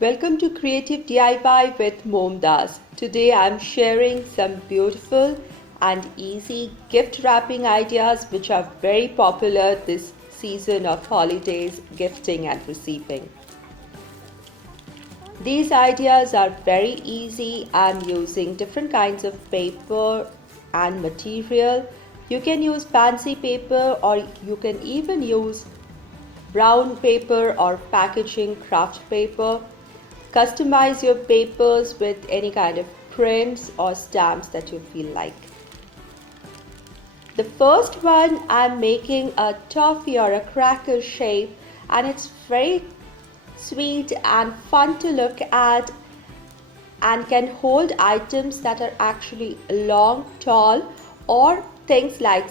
Welcome to Creative DIY with Momdas. Today I'm sharing some beautiful and easy gift wrapping ideas which are very popular this season of holidays, gifting and receiving. These ideas are very easy. I'm using different kinds of paper and material. You can use fancy paper or you can even use brown paper or packaging craft paper. Customize your papers with any kind of prints or stamps that you feel like. The first one, I'm making a toffee or a cracker shape, and it's very sweet and fun to look at and can hold items that are actually long, tall, or things like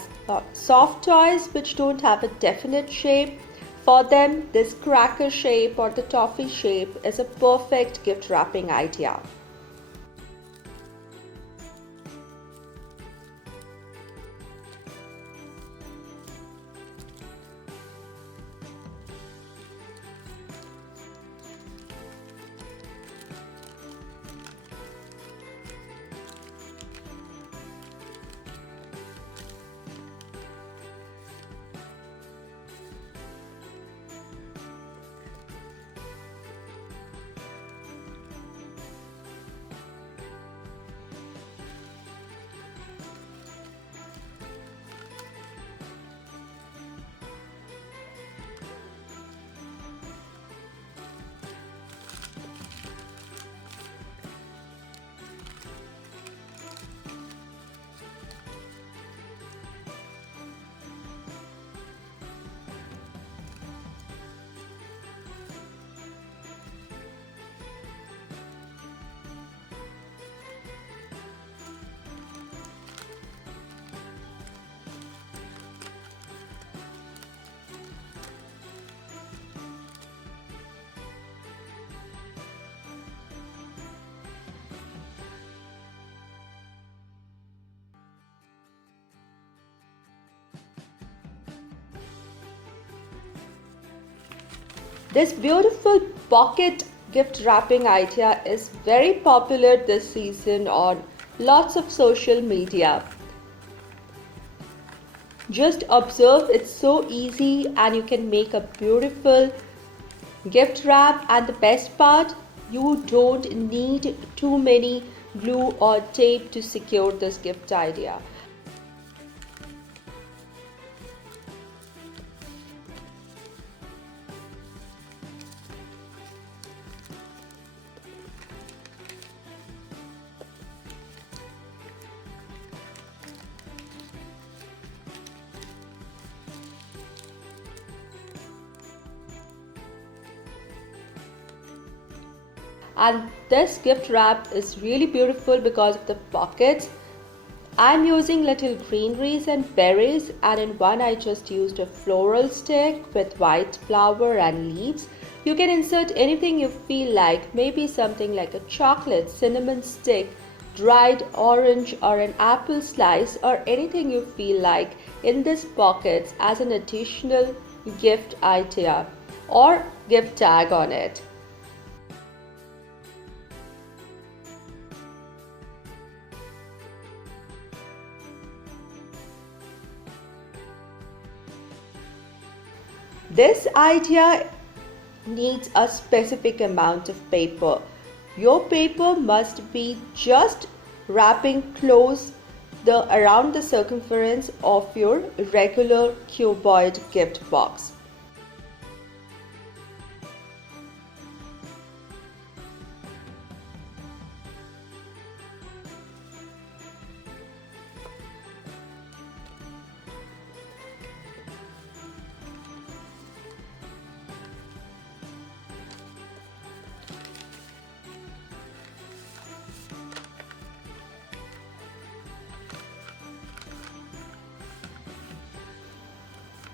soft toys which don't have a definite shape. For them, this cracker shape or the toffee shape is a perfect gift wrapping idea. This beautiful pocket gift wrapping idea is very popular this season on lots of social media. Just observe, it's so easy and you can make a beautiful gift wrap, and the best part, you don't need too many glue or tape to secure this gift idea. And this gift wrap is really beautiful because of the pockets. I'm using little greeneries and berries, and in one I just used a floral stick with white flower and leaves. You can insert anything you feel like, maybe something like a chocolate, cinnamon stick, dried orange or an apple slice, or anything you feel like in these pockets as an additional gift idea or gift tag on it. This idea needs a specific amount of paper. Your paper must be just wrapping close around the circumference of your regular cuboid gift box.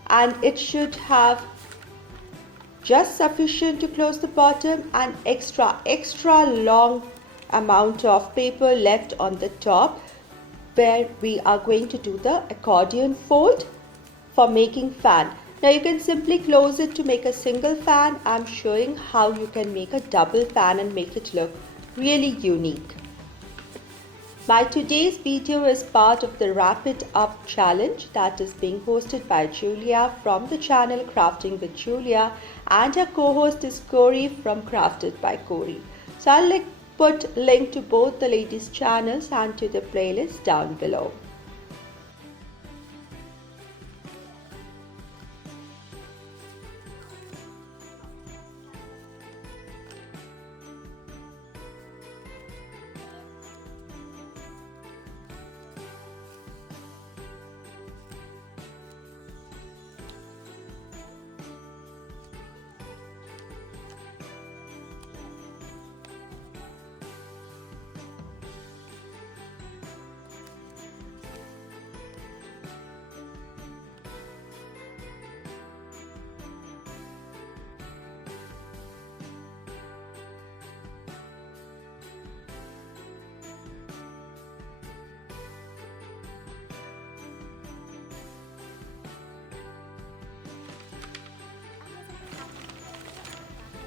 And it should have just sufficient to close the bottom and extra long amount of paper left on the top, where we are going to do the accordion fold for making fan. Now you can simply close it to make a single fan. I'm showing how you can make a double fan and make it look really unique. My today's video is part of the Wrap It Up challenge that is being hosted by Julia from the channel Crafting with Julia, and her co-host is Corey from Crafted by Corey. So I'll put link to both the ladies' channels and to the playlist down below.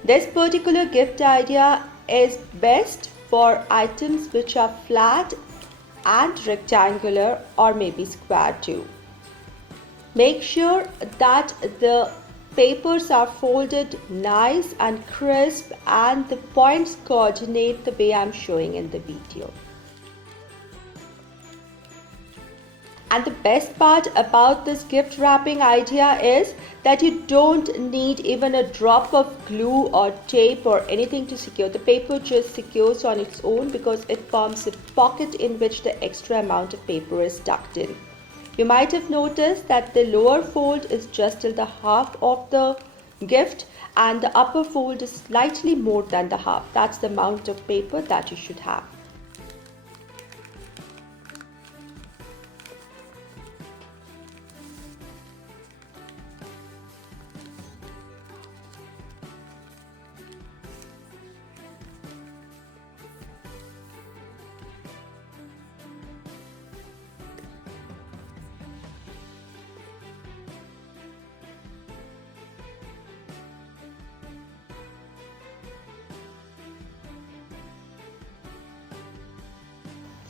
This particular gift idea is best for items which are flat and rectangular, or maybe square too. Make sure that the papers are folded nice and crisp and the points coordinate the way I'm showing in the video. And the best part about this gift wrapping idea is that you don't need even a drop of glue or tape or anything to secure. The paper just secures on its own because it forms a pocket in which the extra amount of paper is tucked in. You might have noticed that the lower fold is just till the half of the gift and the upper fold is slightly more than the half. That's the amount of paper that you should have.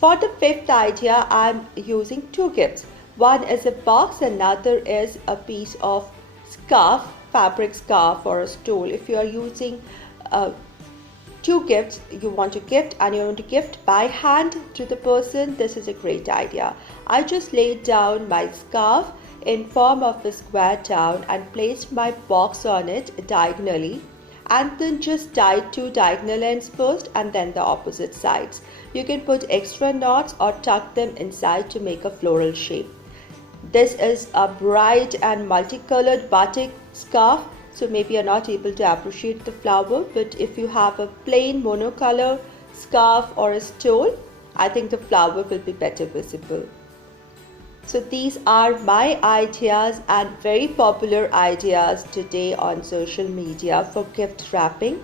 For the fifth idea, I'm using two gifts. One is a box, another is a piece of scarf, fabric scarf or a stole. If you are using two gifts, you want to gift and you want to gift by hand to the person, this is a great idea. I just laid down my scarf in form of a square down and placed my box on it diagonally, and then just tied two diagonal ends first and then the opposite sides. You can put extra knots or tuck them inside to make a floral shape. This is a bright and multicolored batik scarf, so maybe you're not able to appreciate the flower, but if you have a plain monocolor scarf or a stole, I think the flower will be better visible. So these are my ideas and very popular ideas today on social media for gift wrapping,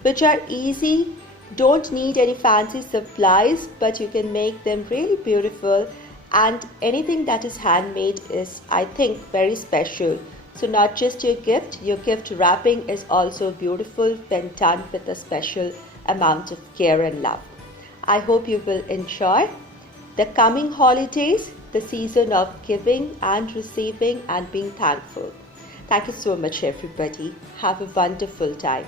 which are easy, don't need any fancy supplies, but you can make them really beautiful, and anything that is handmade is, I think, very special. So not just your gift wrapping is also beautiful when done with a special amount of care and love. I hope you will enjoy the coming holidays, the season of giving and receiving and being thankful. Thank you so much, everybody. Have a wonderful time.